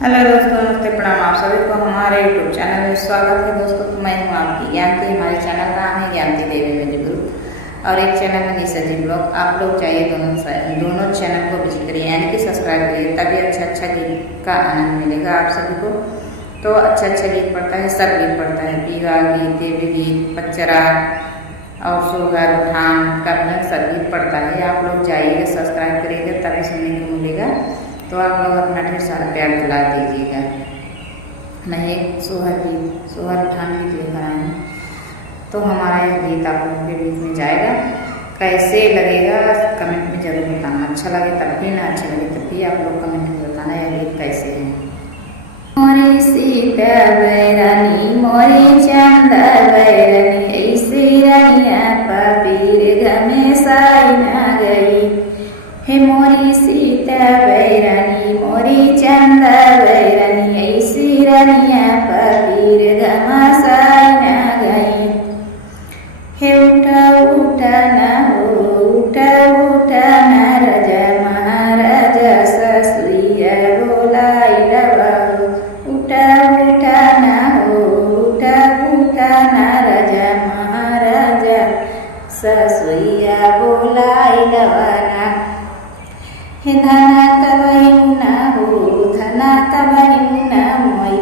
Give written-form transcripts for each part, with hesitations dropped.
Hello दोस्तों, नमस्ते, प्रणाम। आप सभी को हमारे यूट्यूब चैनल में स्वागत है। दोस्तों, मैं हूँ आपकी ज्ञानती। हमारे चैनल का नाम है ज्ञानती देवी म्यूजिक ग्रुप और एक चैनल है निशा जी ब्लॉग। आप लोग चाहिए दोनों चैनल को विजिट करिए, यानी कि सब्सक्राइब करिए, तभी अच्छा गीत का आनंद मिलेगा आप सभी को। तो अच्छा गीत पड़ता है, सब गीत पड़ता है, विवाह गीत, देवी गीत, पचरा और सुगर धाम का सब गीत पड़ता है। आप लोग जाइएगा, सब्सक्राइब करिएगा, तभी सुनने को मिलेगा। तो आप लोग अपना ढेर सारा प्यार दिला दीजिएगा। मैं एक सोहर धाम गीत लेकर आई हूँ, तो हमारा यह गीत आप लोगों के बीच में जाएगा। कैसे लगेगा कमेंट में जरूर बताना। अच्छा लगे तब भी, ना अच्छा लगे तब भी आप लोग कमेंट में बताना यह गीत कैसे है। मोरी सीता बैरानी, मोरी चंदा बैरानी, ऐसी रनिया पपीर घमे साई ना गई। हे मोरी सीता बैरानी, मोरी चंदा बैरानी, ऐसी रनिया पपीर घमा साई ना गई। हे उठा उठा ना हो, उठा उठा ना राजा महाराजा ससुइया बोलाई लबाहो। उठा उठा ना हो, उठा उठा ना राजा महाराजा ससुइया बोलाई लबाना। हे धना कबहिं ना हो, धना कबहिं ना मोई,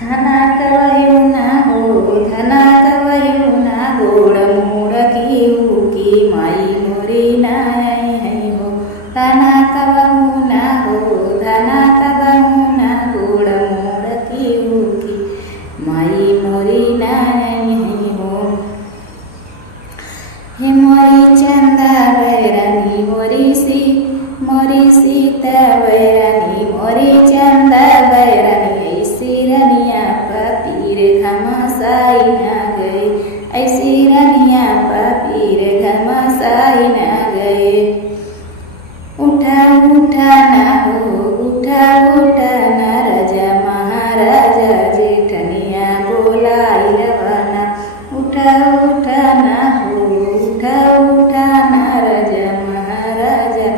धना कबहिं ना हो, धना कबहिं ना गोड़ मोड़ की माई मोरी ना आई है हो। धना कबहु ना हो, धना कबहु ना गोड़ मोड़ की माई मोरी ना आई है हो। हे मोरी चंदा बैरानी, मोरी सीता बैरानी, मोरी चंदा बैरानी, ऐसी रनिया पपीर घमा साई ना गए, ऐसी रनिया पपीर घमा साई ना गए। उठा उठा ना हो, उठा उठा ना राजा महाराजा जेठनिया बोलाई रवाना। उठा उठा ना हो, उठा उठा ना राजा महाराजा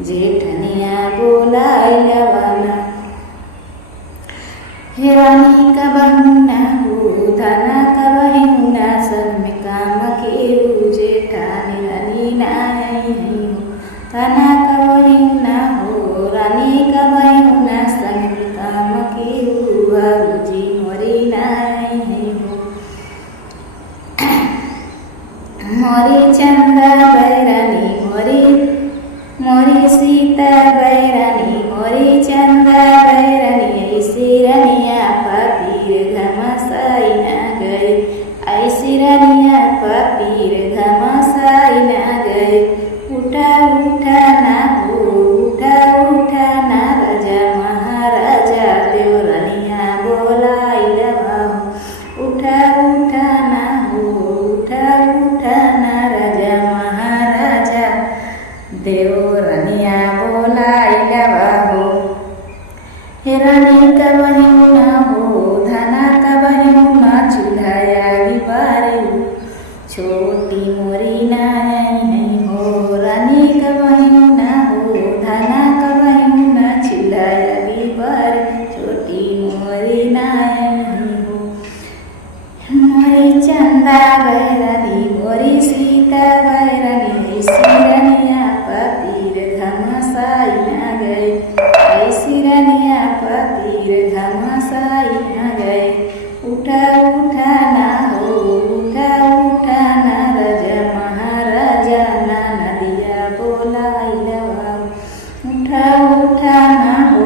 जेठनिया बोलाई रवाना। हे रानी कबहु ना हो, धना कबहिं ना, सन में काम केहू जेठानी रानी ना आई हो। धना कबहिं ना हो, रानी कबहिं ना, सन में काम केहू बाबूजी मोरी ना आई हो। मोरी चंदा बैरानी, मोरी सीता बैरानी, मोरी चंदा बैरानी, ऐसी रनिया पपीर घमा साई ना गए, ऐसी रनिया पपीर घमा साई ना गए। उठा उठा ना हो, उठा उठा ना राजा महाराजा देवरनिया बोलाई लबाहो। उठा उठा ना हो, उठा उठा ना राजा महाराजा देवरनिया बोलाई लबाहो। हे रानी कबहिं ना हो, धना कबहिं ना, चूल्हा बारे छोटी मोरी ना आई है हो। रानी कबहिं ना हो, धना कबहिं ना, चूल्हा बारे छोटी मोरी ना आई हो। मोरी चंदा बैरानी, मोरी सीता बैरानी, ऐसी रनिया पपीर घमा साई ना गए, ऐसी रनिया पपीर घमा साई ना गए। उठा उठा ना हो, उठा उठा ना राजा महाराजा ना नदिया बोलाई लबाहो। उठा उठा ना हो,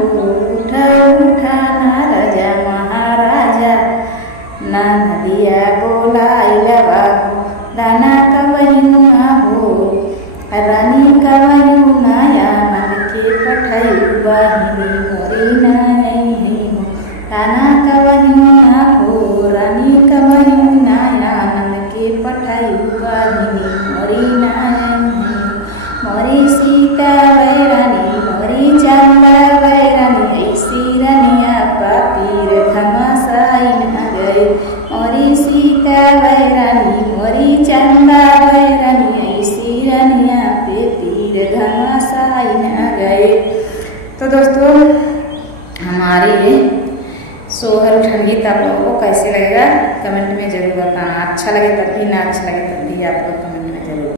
उठा उठा ना राजा महाराजा ना नदिया बोलाई लबाहो। धना कबहिं ना हो, रानी कबहिं ना, या मन के पठई बहिनी मोरी ना आई है हो। धना कबहिं ना हो, रानी कबहिं ना, या मन के पठई बहिनी मोरी ना आई है। मोरी सीता बैरानी, मोरी चंदा बैरानी, ऐसी रनिया पपीर घमा साई ना गए। मोरी सीता बैरानी, मोरी चंदा बैरानी, ऐसी रनिया पे पीर घमा साई ना गए। तो दोस्तों, हमारी सोहर संगीत आप लोगों को कैसे लगेगा कमेंट में जरूर बताना। अच्छा लगे तब भी, ना अच्छा लगे तब भी आप लोग कमेंट में जरूर